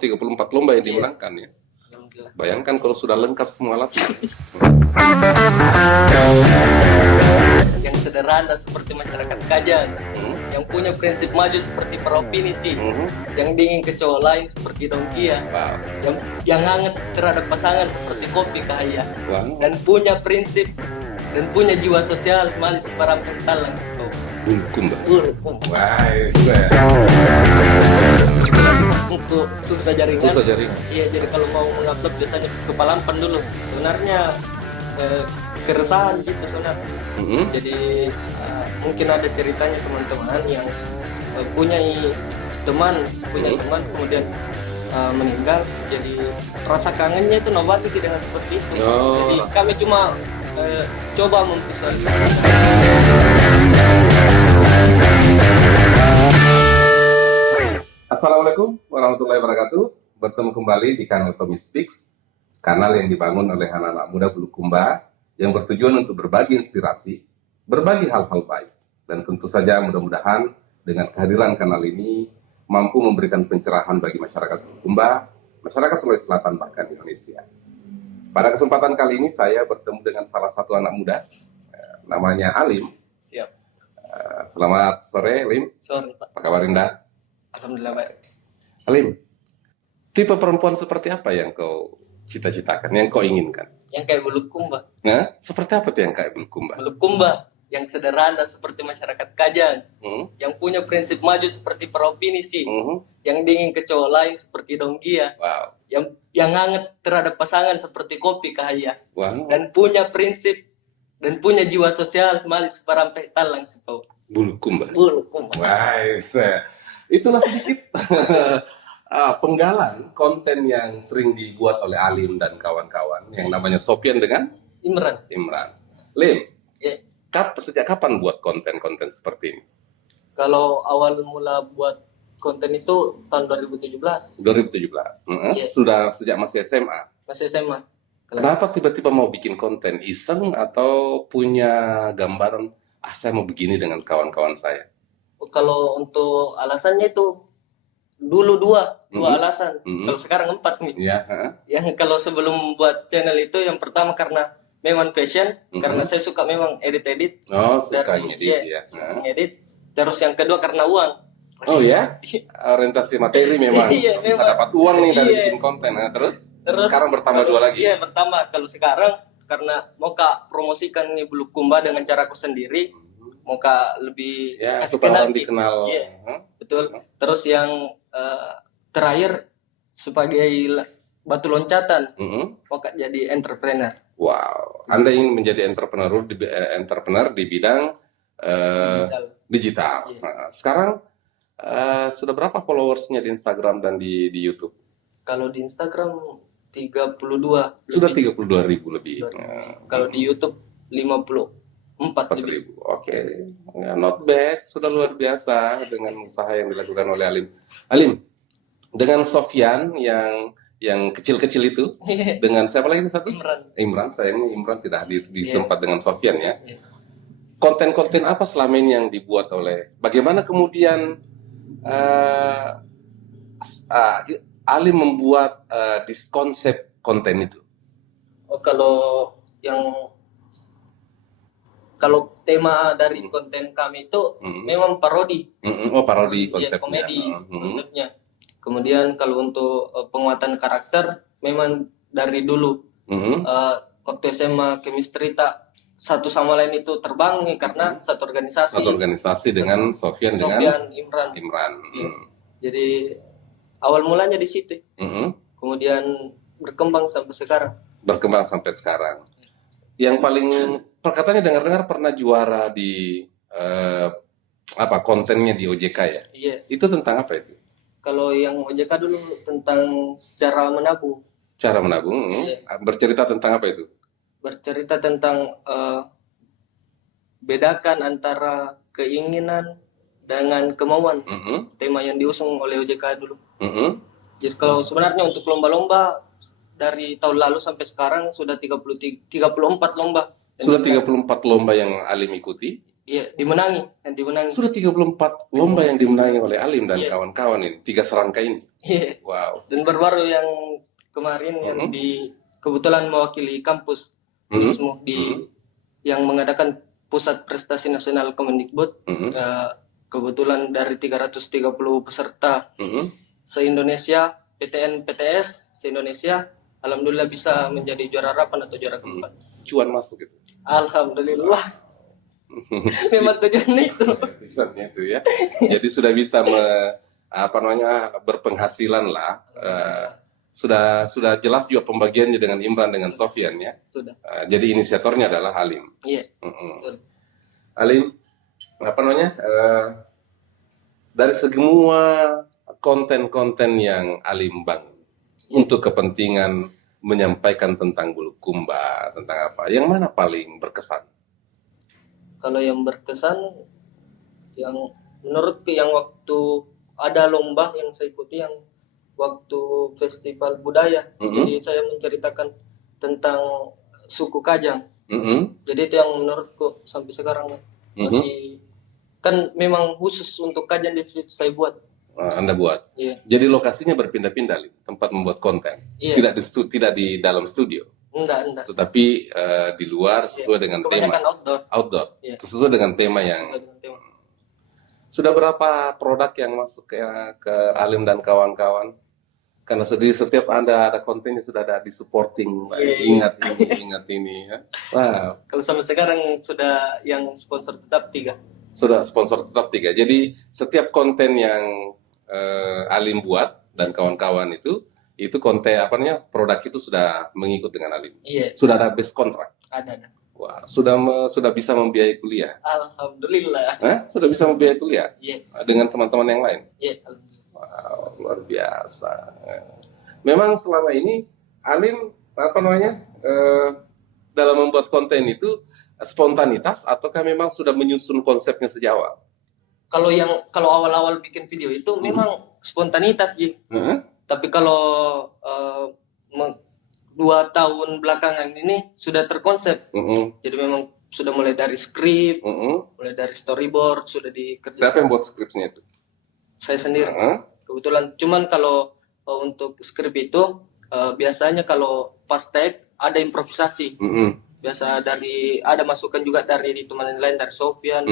34 lomba yang Iya. dimenangkan ya. Alhamdulillah. Bayangkan kalau sudah lengkap semua alat. Yang sederhana seperti masyarakat Kajang, yang punya prinsip maju seperti Provinsi, yang dingin ke cowok lain seperti Dongkia, Wow. yang hangat terhadap pasangan seperti Kopi Kahaya, Wow. dan punya prinsip dan punya jiwa sosial malis parampet talang sepau. Bulukumba. Wah, untuk susah jaringan. Susah jaringan. Iya, jadi kalau mau mengupload biasanya ke Palampan dulu. Sebenarnya keresahan gitu sebenarnya. Jadi mungkin ada ceritanya teman-teman yang punya teman kemudian meninggal. Jadi rasa kangennya itu nobati dengan seperti itu. Jadi kami cuma coba memvisualisasikan. Assalamualaikum warahmatullahi wabarakatuh. Bertemu kembali di kanal Tommy Speaks, kanal yang dibangun oleh anak-anak muda Bulukumba yang bertujuan untuk berbagi inspirasi, berbagi hal-hal baik, dan tentu saja mudah-mudahan dengan kehadiran kanal ini mampu memberikan pencerahan bagi masyarakat Bulukumba, masyarakat Sulawesi Selatan bahkan Indonesia. Pada kesempatan kali ini saya bertemu dengan salah satu anak muda, namanya Alim. Siap. Selamat sore, Alim. Sore, Pak. Apa kabar Indah? Alhamdulillah baik. Alim, tipe perempuan seperti apa yang kau cita-citakan, yang kau inginkan? Yang kayak Bulukumba. Nah, seperti apa tuh yang kayak Bulukumba? Bulukumba yang sederhana seperti masyarakat Kajang, yang punya prinsip maju seperti Provinsi, yang dingin ke cowok lain seperti Dongkia, Wow. yang hangat terhadap pasangan seperti Kopi Kahaya, Wow. dan punya prinsip dan punya jiwa sosial malis parampet talang sepau. Bulukumba. Bulukumba. Itulah sedikit penggalan konten yang sering dibuat oleh Alim dan kawan-kawan yang namanya Sofian dengan Imran. Lim, Yeah. sejak kapan buat konten-konten seperti ini? Kalau awal mula buat konten itu tahun 2017. 2017. Iya. Sudah sejak masih SMA. Masih SMA. Kenapa tiba-tiba mau bikin konten? Iseng atau punya gambaran, saya mau begini dengan kawan-kawan saya? Kalau untuk alasannya itu dulu dua alasan. Kalau sekarang 4 nih. Ya. Yang kalau sebelum buat channel itu yang pertama karena memang passion, karena saya suka memang edit-edit. Oh, suka ngedit ya. Ngedit. Terus yang kedua karena uang. Oh ya, orientasi materi memang Iya, bisa memang. dapat uang nih dari Iya. bikin konten. Nah, terus sekarang bertambah kalau- 2 lagi. Iya, bertambah. Kalau sekarang karena mau Kak promosikan nih Bulukumba dengan caraku sendiri, mau Kak lebih Ya, kasih supaya orang kenal. dikenal. Iya. Betul. Terus yang terakhir sebagai batu loncatan, mau Kak jadi entrepreneur. Wow, Anda ingin menjadi entrepreneur di bidang digital. Iya. Nah, sekarang sudah berapa followersnya di Instagram dan di YouTube? Kalau di Instagram 32 Sudah lebih. 32.000 lebih. Kalau di YouTube 54 lebih. 4.000. Oke. Ya, not bad, sudah luar biasa dengan usaha yang dilakukan oleh Alim. Alim, dengan Sofian yang kecil-kecil itu, dengan siapa lagi satu? Imran. Sayangnya Imran tidak hadir di tempat dengan Sofian ya. Konten-konten apa selama ini yang dibuat oleh? Bagaimana kemudian Alim membuat konsep konten itu? Oh, kalau tema dari konten kami itu memang parodi. Oh, parodi Iya, konsepnya. komedi konsepnya. Kemudian kalau untuk penguatan karakter memang dari dulu waktu SMA chemistry tak satu sama lain itu terbang nih karena satu organisasi. Dengan Sofian Imran. Iya. Jadi awal mulanya di situ. Kemudian berkembang sampai sekarang. Yang paling perkataannya dengar-dengar pernah juara di kontennya di OJK ya? Iya. Itu tentang apa itu? Kalau yang OJK dulu tentang cara menabung. Cara menabung. Bercerita tentang apa itu? Bercerita tentang bedakan antara keinginan dengan kemauan. Tema yang diusung oleh OJK dulu. Jadi kalau sebenarnya untuk lomba-lomba dari tahun lalu sampai sekarang sudah 34 lomba. Sudah 34 lomba yang Alim ikuti? Iya, dimenangi. Sudah 34 lomba yang dimenangi oleh Alim dan Iya. kawan-kawan ini, 3 serangka ini. Iya. Wow. Dan baru-baru yang kemarin yang di kebetulan mewakili kampus ISMU di yang mengadakan Pusat Prestasi Nasional Kemendikbud, kebetulan dari 330 peserta se-Indonesia, PTN PTS se-Indonesia, alhamdulillah bisa menjadi juara harapan atau juara keempat. Cuan masuk gitu. Alhamdulillah. Memang tujuannya itu. Tujuannya itu ya. Jadi sudah bisa berpenghasilan lah. Sudah jelas juga pembagiannya dengan Imran dengan Sofyan ya. Sudah. Jadi inisiatornya adalah Alim. Iya. Alim, dari semua konten-konten yang Alim bangun untuk kepentingan menyampaikan tentang Bulukumba, tentang apa, yang mana paling berkesan? Kalau yang berkesan, yang menurutku yang waktu ada lomba yang saya ikuti, yang waktu festival budaya, jadi saya menceritakan tentang suku Kajang. Jadi itu yang menurutku sampai sekarang masih kan memang khusus untuk Kajang di situ saya buat. Anda buat. Iya. Jadi lokasinya berpindah-pindah, tempat membuat konten. Iya. Tidak di dalam studio. Enggak. Tetapi di luar sesuai dengan tema. Outdoor. Iya. Sesuai dengan tema yang. Sudah berapa produk yang masuk ke Alim dan kawan-kawan? Karena setiap Anda ada kontennya sudah ada di supporting. Ingat ini ya. Wow. Kalau sampai sekarang sudah yang sponsor tetap 3. Sudah sponsor tetap 3. Jadi setiap konten yang Alim buat dan kawan-kawan itu konten produk itu sudah mengikut dengan Alim. Iya. Sudah ada base kontrak. Ada. Wah, sudah bisa membiayai kuliah. Alhamdulillah. Sudah bisa membiayai kuliah. Iya. Dengan teman-teman yang lain. Iya. Wow, luar biasa. Memang selama ini Alim dalam membuat konten itu spontanitas ataukah memang sudah menyusun konsepnya sejak awal? Kalau awal-awal bikin video itu memang spontanitas Ji. Tapi kalau 2 tahun belakangan ini sudah terkonsep. Jadi memang sudah mulai dari skrip, mulai dari storyboard, sudah dikerjakan. Siapa yang buat skripnya itu? Saya sendiri. Kebetulan. Cuman kalau untuk skrip itu biasanya kalau pas take ada improvisasi. Biasa ada masukan juga dari teman lain, dari Sofyan,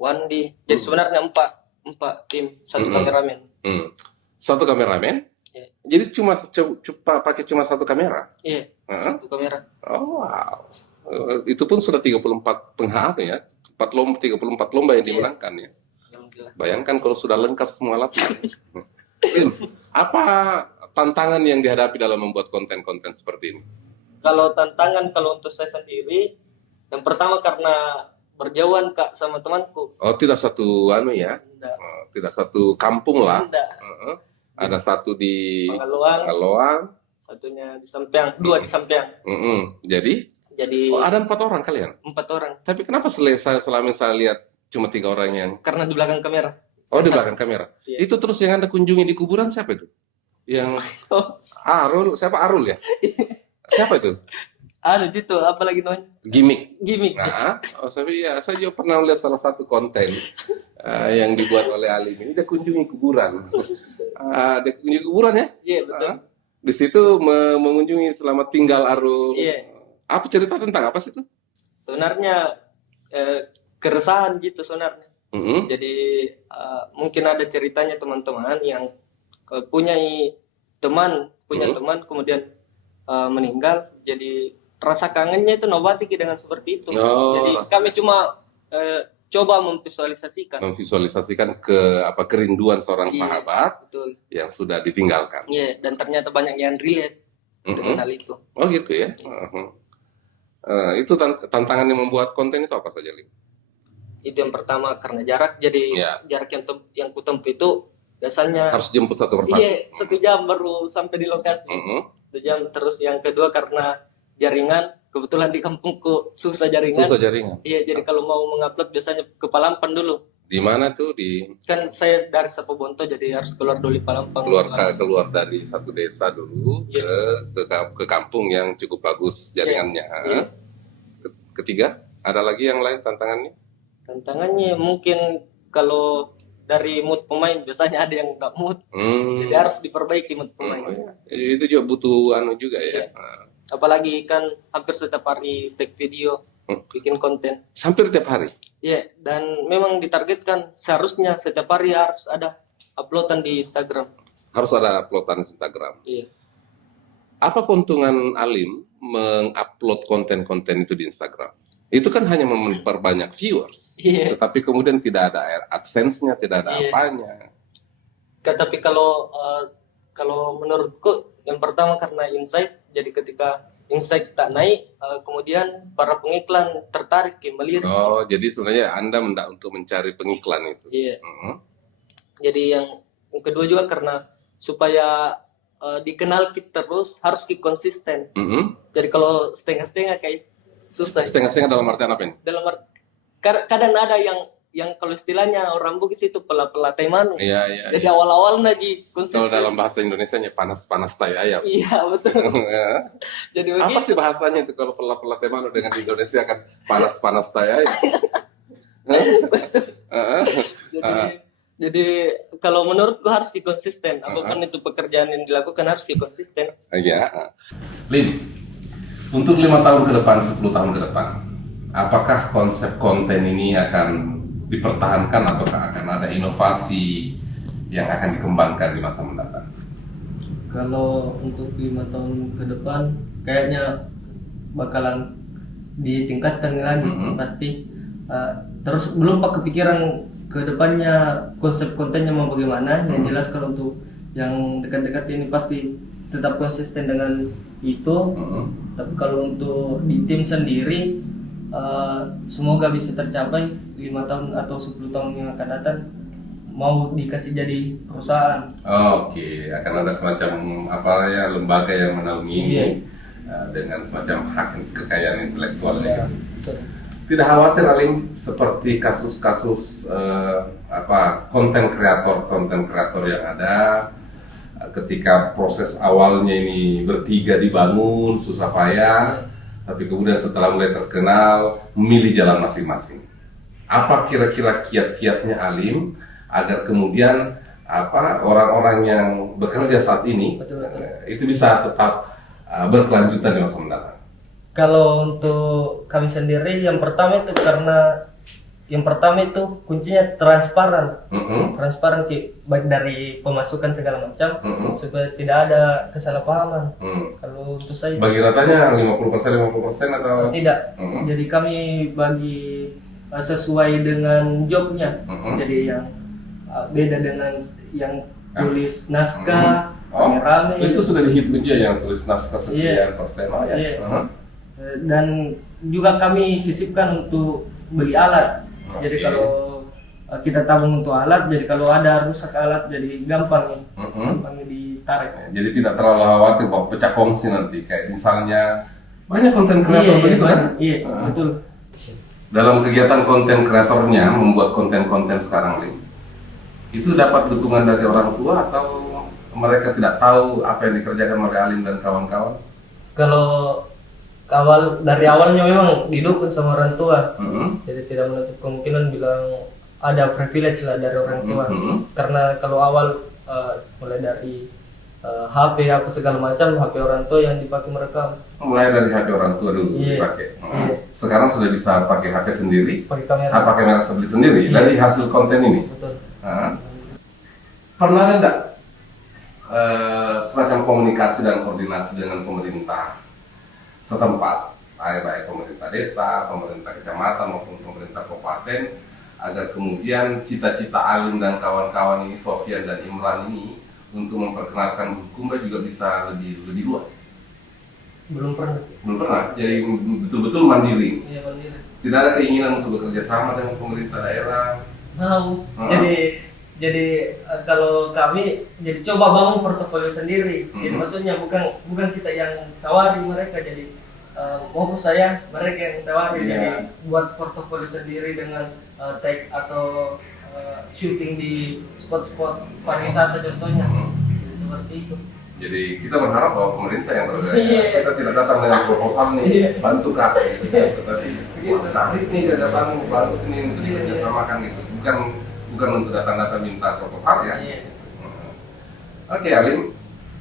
Wandi. Jadi sebenarnya 4 tim, 1 kameramen. Satu kameramen? Yeah. Jadi pakai cuma 1 kamera? Iya, 1 kamera. Oh, wow. Itu pun sudah 34 penghargaan ya. 34 lomba yang dimenangkan ya. Bayangkan kalau sudah lengkap semua alatnya. Apa tantangan yang dihadapi dalam membuat konten-konten seperti ini? Kalau untuk saya sendiri, yang pertama karena berjauhan Kak sama temanku. Oh, tidak satu ya? Tidak satu kampung lah. Ada satu di Pangaloang, satunya di Sampeang, 2 di Sampeang. Jadi ada 4 orang kalian? 4 orang. Tapi kenapa selama saya lihat cuma 3 orang yang? Karena di belakang kamera. Oh, di belakang kamera. Iya. Itu terus yang Anda kunjungi di kuburan siapa itu? Yang Arul, siapa Arul ya? Siapa itu? Gitu, apa lagi namanya? Gimmick. Nah, saya juga pernah lihat salah satu konten yang dibuat oleh Alim ini, dia kunjungi kuburan. Dia kunjungi kuburan ya? Iya, betul. Di situ mengunjungi selamat tinggal Arul. Iya. Apa cerita tentang apa sih itu? Sebenarnya keresahan gitu sebenarnya. Jadi mungkin ada ceritanya teman-teman yang punya teman kemudian meninggal, jadi rasa kangennya itu nobati dengan seperti itu. Jadi kami cuma coba memvisualisasikan kerinduan seorang sahabat. Betul. Yang sudah ditinggalkan. Iya, dan ternyata banyak yang relate dengan hal itu. Oh gitu ya. Itu tantangan yang membuat konten itu apa saja, Lim? Itu yang pertama karena jarak. Jadi jarak yang kutempuh itu biasanya harus jemput satu persatu. Iya, 1 jam baru sampai di lokasi. 1 jam. Terus yang kedua karena jaringan, kebetulan di kampungku susah jaringan. Iya, jadi kalau mau mengupload biasanya ke Palampan dulu. Di mana tuh? Kan saya dari Sapobonto, jadi harus keluar dulu di Palampang. Keluar dari satu desa dulu ke kampung yang cukup bagus jaringannya. Ketiga? Ada lagi yang lain tantangannya? Tantangannya mungkin kalau dari mood pemain biasanya ada yang nggak mood, jadi harus diperbaiki mood pemain. Itu juga butuh juga ya. Iya. Apalagi kan hampir setiap hari take video, bikin konten. Hampir tiap hari. Iya, dan memang ditargetkan seharusnya setiap hari harus ada uploadan di Instagram. Harus ada uploadan di Instagram. Iya. Apa keuntungan Alim mengupload konten-konten itu di Instagram? Itu kan hanya memperbanyak viewers, tetapi kemudian tidak ada AdSense-nya, tidak ada apanya. Tapi kalau menurutku yang pertama karena insight, jadi ketika insight tak naik, kemudian para pengiklan tertarik melirik. Oh, jadi sebenarnya Anda mendak untuk mencari pengiklan itu. Iya. Jadi yang kedua juga karena supaya dikenal kita terus harus konsisten. Jadi kalau setengah-setengah kayak susah. Setengah-setengah dalam artian apa ini? Dalam kadang ada yang kalau istilahnya orang Bugis itu pela-pela temanu. Iya. Jadi awal-awal lagi konsisten. Kalau dalam bahasa Indonesianya panas-panas tai ayam. Iya, betul. Jadi apa sih bahasanya itu kalau pela-pela temanu dengan Indonesia kan panas-panas tai ayam? Jadi kalau menurutku harus konsisten. Apapun itu pekerjaan yang dilakukan harus konsisten. Iya. Lim, untuk 5 tahun ke depan, 10 tahun ke depan, apakah konsep konten ini akan dipertahankan ataukah akan ada inovasi yang akan dikembangkan di masa mendatang? Kalau untuk 5 tahun ke depan, kayaknya bakalan ditingkatkan lagi pasti. Terus belum kepikiran ke depannya konsep kontennya mau bagaimana. Yang jelas kalau untuk yang dekat-dekat ini pasti tetap konsisten dengan itu. Tapi kalau untuk di tim sendiri, semoga bisa tercapai 5 tahun atau 10 tahun yang akan datang, mau dikasih jadi perusahaan. Oke, akan ada semacam lembaga yang menaungi ini dengan semacam hak kekayaan intelektual. Tidak khawatir Alim seperti kasus-kasus konten kreator yang ada ketika proses awalnya ini bertiga dibangun susah payah, tapi kemudian setelah mulai terkenal memilih jalan masing-masing. Apa kira-kira kiat-kiatnya Alim agar kemudian orang-orang yang bekerja saat ini itu bisa tetap berkelanjutan di masa mendatang? Kalau untuk kami sendiri, yang pertama itu kuncinya transparan. Transparan baik dari pemasukan segala macam supaya tidak ada kesalahpahaman. Kalau untuk saya bagi ratanya 50% atau tidak. Jadi kami bagi sesuai dengan jobnya. Jadi yang beda dengan yang tulis naskah, rame. Itu sudah dihitung juga yang tulis naskah sekian persen. Dan juga kami sisipkan untuk beli alat. Jadi kalau kita tabung untuk alat, jadi kalau ada rusak alat jadi gampang ditarik. Jadi tidak terlalu khawatir bahwa pecah kongsi nanti, kayak misalnya banyak konten kreator begitu kan? Iya, betul. Dalam kegiatan konten kreatornya membuat konten-konten sekarang Lim, itu dapat dukungan dari orang tua atau mereka tidak tahu apa yang dikerjakan oleh Alim dan kawan-kawan? Kalau dari awalnya memang didukung sama orang tua, jadi tidak menutup kemungkinan bilang ada privilege lah dari orang tua. Karena kalau awal mulai dari HP apa segala macam, HP orang tua yang dipakai mereka. Mulai dari HP orang tua dulu dipakai. Sekarang sudah bisa pakai HP sendiri, pakai kamera sendiri dari hasil konten ini. Betul. Pernah ada semacam komunikasi dan koordinasi dengan pemerintah setempat, baik pemerintah desa, pemerintah kecamatan maupun pemerintah kabupaten, agar kemudian cita-cita Alim dan kawan-kawan ini, Sofian dan Imran ini, untuk memperkenalkan Bulukumba juga bisa lebih luas? Belum pernah. Jadi betul-betul mandiri. Iya, mandiri. Tidak ada keinginan untuk bekerja sama dengan pemerintah daerah. Jadi kalau kami jadi coba bangun portofolio sendiri. Jadi maksudnya bukan kita yang tawari mereka, jadi fokus saya mereka yang tawari. Jadi buat portofolio sendiri dengan tag atau syuting di spot-spot pariwisata contohnya. Jadi seperti itu. Jadi kita berharap bahwa pemerintah yang bergaya, kita tidak datang dengan proposal nih, bantu kak, gitu. Tetapi menarik nih gagasan baru sini untuk dikerjasamakan gitu, bukan untuk datang-datang minta proposal ya. Oke, Alim,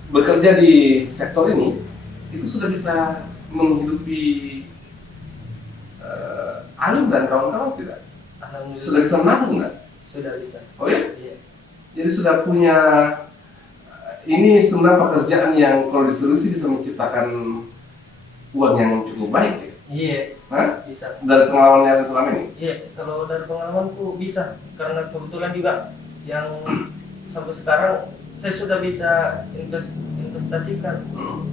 bekerja di sektor ini itu sudah bisa menghidupi Alim dan kawan-kawan tidak? Alhamdulillah. Sudah bisa menabung nggak? Sudah bisa. Oh ya? Iya. Jadi sudah punya, ini sebenarnya pekerjaan yang kalau disolusi bisa menciptakan uang yang cukup baik ya? Iya. Hah? Bisa. Dari pengalaman yang selama ini? Iya, kalau dari pengalamanku bisa, karena kebetulan juga yang sampai sekarang saya sudah bisa investasikan.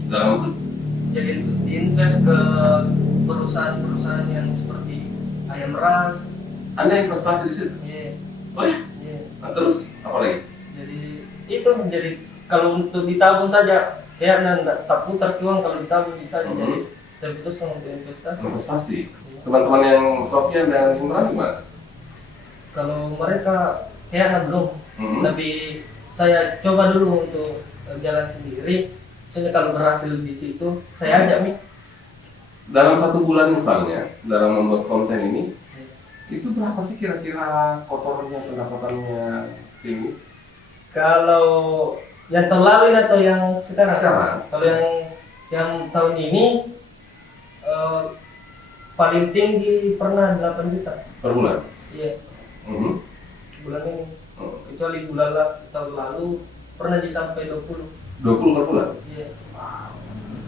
Dalam bentuk? Jadi diinvest ke perusahaan-perusahaan yang seperti ayam ras. Anda investasi di situ? Iya. Oh ya? Iya. Nah, terus apa lagi? Jadi itu menjadi, kalau untuk ditabung saja ya tak putar uang, kalau ditabung bisa. Jadi saya putuskan untuk investasi. Investasi. Iya. Teman-teman yang Sofyan dan Imran gimana? Kalau mereka kayaknya belum, tapi saya coba dulu untuk jalan sendiri. Soalnya kalau berhasil di situ, saya ajak Mi. Dalam 1 bulan misalnya, dalam membuat konten ini, itu berapa sih kira-kira kotorannya, pendapatannya Tinggi? Kalau yang tahun lalu ini atau yang sekarang? Sekarang. Kalau yang tahun ini paling tinggi pernah 8 juta Per bulan? Iya, bulan ini. Kecuali tahun lalu pernah sampai 20. 20 per bulan? Iya.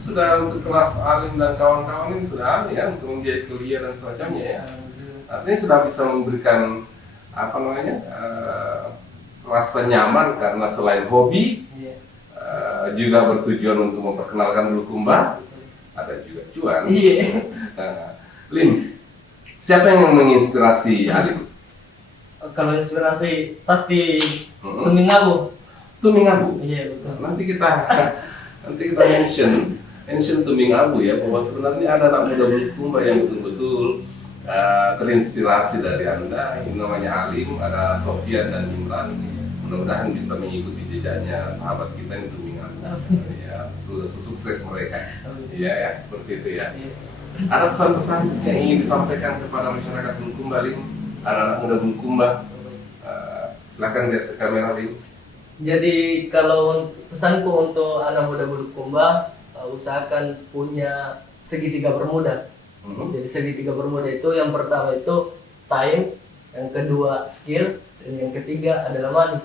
Sudah untuk kelas Alim dan kawan-kawan ini sudah ahli ya untuk membiayai kuliah dan semacamnya ya. Artinya sudah bisa memberikan apa namanya rasa nyaman karena selain hobi juga bertujuan untuk memperkenalkan Bulukumba, ada juga cuan. Iya. Lim, siapa yang menginspirasi Alim? Kalau inspirasi pasti Tumingabu. Tumingabu. Iya betul. Nanti kita mention Tumingabu ya, bahwa sebenarnya ada anak muda Bulukumba yang betul-betul terinspirasi dari Anda. Ini namanya Alim, ada Sofyan dan Imran. Mudah-mudahan bisa mengikuti jejaknya sahabat kita yang Tumingabu. Ya, sudah sukses mereka. Iya ya, seperti itu ya. Ada pesan-pesan yang ingin disampaikan kepada masyarakat Bulukumba, Lim? Anak-anak muda Bulukumba, silakan lihat ke kamera, Lim. Jadi kalau pesanku untuk anak muda Bulukumba, usahakan punya segitiga bermuda. Jadi segitiga bermuda itu yang pertama itu time, yang kedua skill, dan yang ketiga adalah money.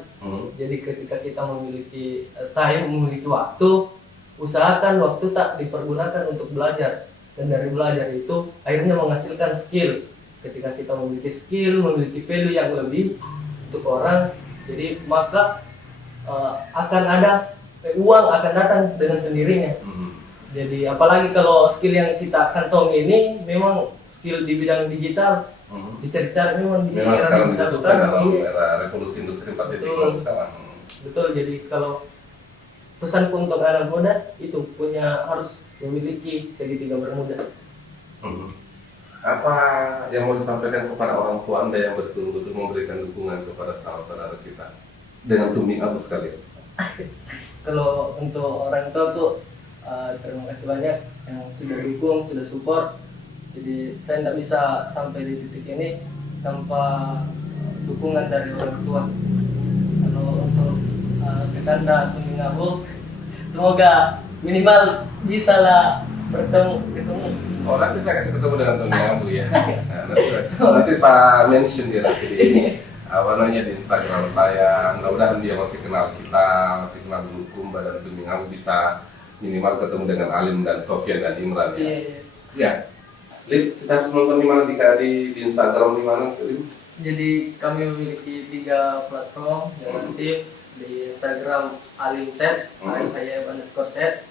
Jadi ketika kita memiliki time, memiliki waktu, usahakan waktu tak dipergunakan untuk belajar, dan dari belajar itu akhirnya menghasilkan skill. Ketika kita memiliki skill, memiliki value yang lebih untuk orang, jadi maka akan ada uang akan datang dengan sendirinya. Jadi apalagi kalau skill yang kita kantong ini memang skill di bidang digital, dicari-cari memang di era sekarang digital dibutuhkan dalam Iya. era revolusi industri 4.0 sekarang. Betul. Jadi kalau pesanku untuk anak muda itu harus memiliki segitiga bermuda. Apa yang mau disampaikan kepada orang tua Anda yang betul-betul memberikan dukungan kepada saudara kita dengan Tumingabu sekali? Kalau untuk orang tua tuh terima kasih banyak yang sudah dukung, sudah support. Jadi saya tidak bisa sampai di titik ini tanpa dukungan dari orang tua. Kalau untuk Kakanda Tumingabu, semoga minimal bisa lah ketemu. Oh, nanti saya kasih ketemu dengan Tumingabu ya. Nanti saya mention dia nanti di di Instagram saya. Mudah-mudahan dia masih kenal kita, masih kenal Bulukumba, dan Tumingabu bisa minimal ketemu dengan Alim dan Sofyan dan Imran ya. Ya. Lim, kita harus nonton di mana di Instagram di mana, Lim? Jadi kami memiliki 3 platform yang aktif. Di Instagram alimset, @hayam_set.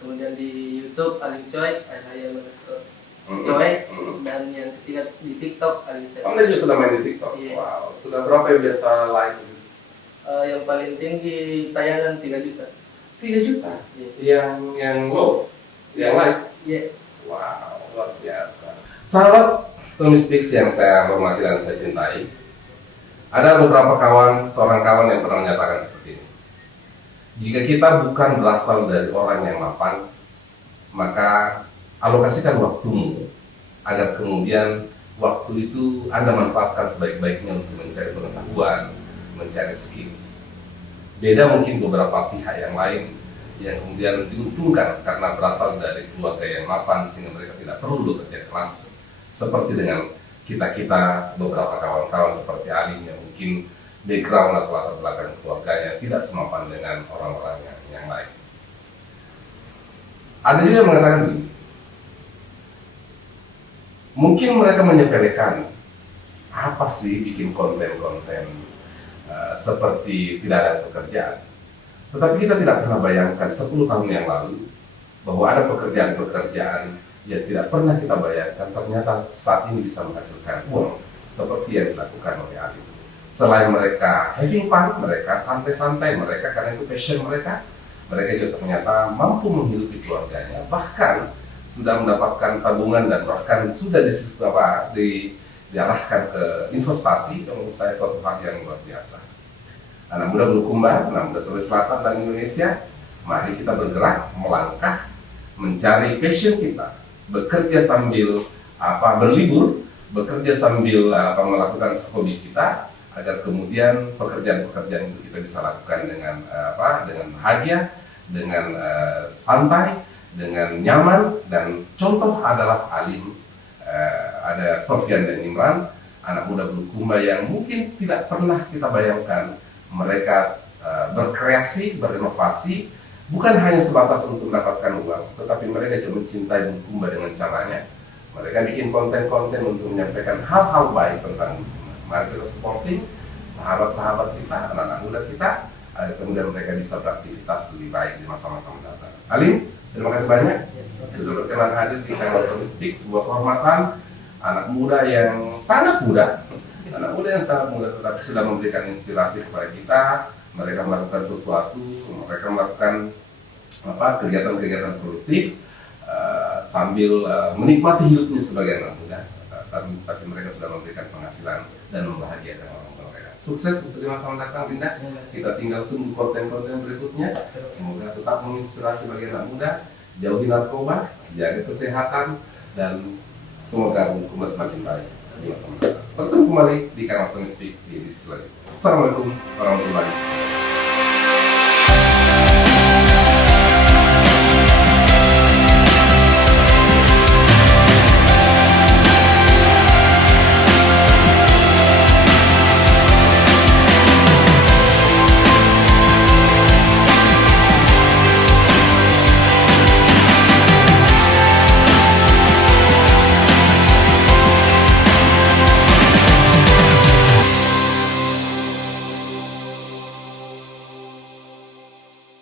Kemudian di YouTube alimcoy, @hayam_coy. Dan yang ketiga di TikTok alimset. Anda juga sudah main di TikTok? Iya. Wow, sudah berapa yang biasa like? Yang paling tinggi tayangan 3 juta. 3 juta? Iya. Yang low? Yang like? Iya. Wow, luar biasa. Sahabat Tommy Speaks yang saya hormati dan saya cintai, ada beberapa seorang kawan yang pernah menyatakan seperti ini. Jika kita bukan berasal dari orang yang mapan, maka alokasikan waktumu agar kemudian waktu itu Anda manfaatkan sebaik-baiknya untuk mencari pengetahuan, mencari skills. Beda mungkin beberapa pihak yang lain yang kemudian diuntungkan karena berasal dari keluarga yang mapan sehingga mereka tidak perlu bekerja keras, seperti dengan kita beberapa kawan-kawan seperti Ali yang mungkin background atau latar belakang keluarganya tidak semapan dengan orang-orang yang lain. Ada juga yang mengatakan begini, mungkin mereka menyepelekan apa sih bikin konten-konten seperti tidak ada pekerjaan. Tetapi kita tidak pernah bayangkan 10 tahun yang lalu bahwa ada pekerjaan-pekerjaan yang tidak pernah kita bayangkan ternyata saat ini bisa menghasilkan uang seperti yang dilakukan oleh Ali. Selain mereka having fun, mereka santai-santai, mereka karena itu passion mereka juga ternyata mampu menghidupi keluarganya, bahkan sudah mendapatkan tabungan dan bahkan sudah diarahkan ke investasi. Menurut saya suatu hal yang luar biasa. Anak muda Bulukumba, anak muda Sulawesi Selatan dan Indonesia, mari kita bergerak, melangkah, mencari passion kita, bekerja sambil berlibur, bekerja sambil melakukan hobi kita, agar kemudian pekerjaan-pekerjaan itu kita bisa lakukan dengan bahagia, dengan santai, dengan nyaman. Dan contoh adalah Alim, ada Sofyan dan Imran, anak muda Bulukumba yang mungkin tidak pernah kita bayangkan mereka berkreasi, berinovasi, bukan hanya sebatas untuk mendapatkan uang, tetapi mereka juga mencintai Bulukumba dengan caranya. Mereka bikin konten-konten untuk menyampaikan hal-hal baik tentang Bulukumba. Mari kita supporting sahabat-sahabat kita, anak-anak muda kita, agar kemudian mereka bisa beraktivitas lebih baik di masa-masa mendatang. Alim, terima kasih banyak sudah berkenan hadir di channel Tommy Speaks, sebuah kehormatan. Anak muda yang sangat muda, tetapi sudah memberikan inspirasi kepada kita. Mereka melakukan sesuatu, mereka melakukan kegiatan-kegiatan produktif sambil menikmati hidupnya sebagai anak muda, tapi mereka sudah memberikan penghasilan dan membahagiakan orang tua mereka. Sukses untuk di masa mendatang, Dinda. Kita tinggal tunggu konten-konten berikutnya. Semoga tetap menginspirasi bagi anak muda, jauhi narkoba, jaga kesehatan, dan semoga Bulukumba semakin baik di masa mendatang. Bertemu kembali di kanal Tommy Speak di edisi selanjutnya. Assalamualaikum warahmatullahi wabarakatuh.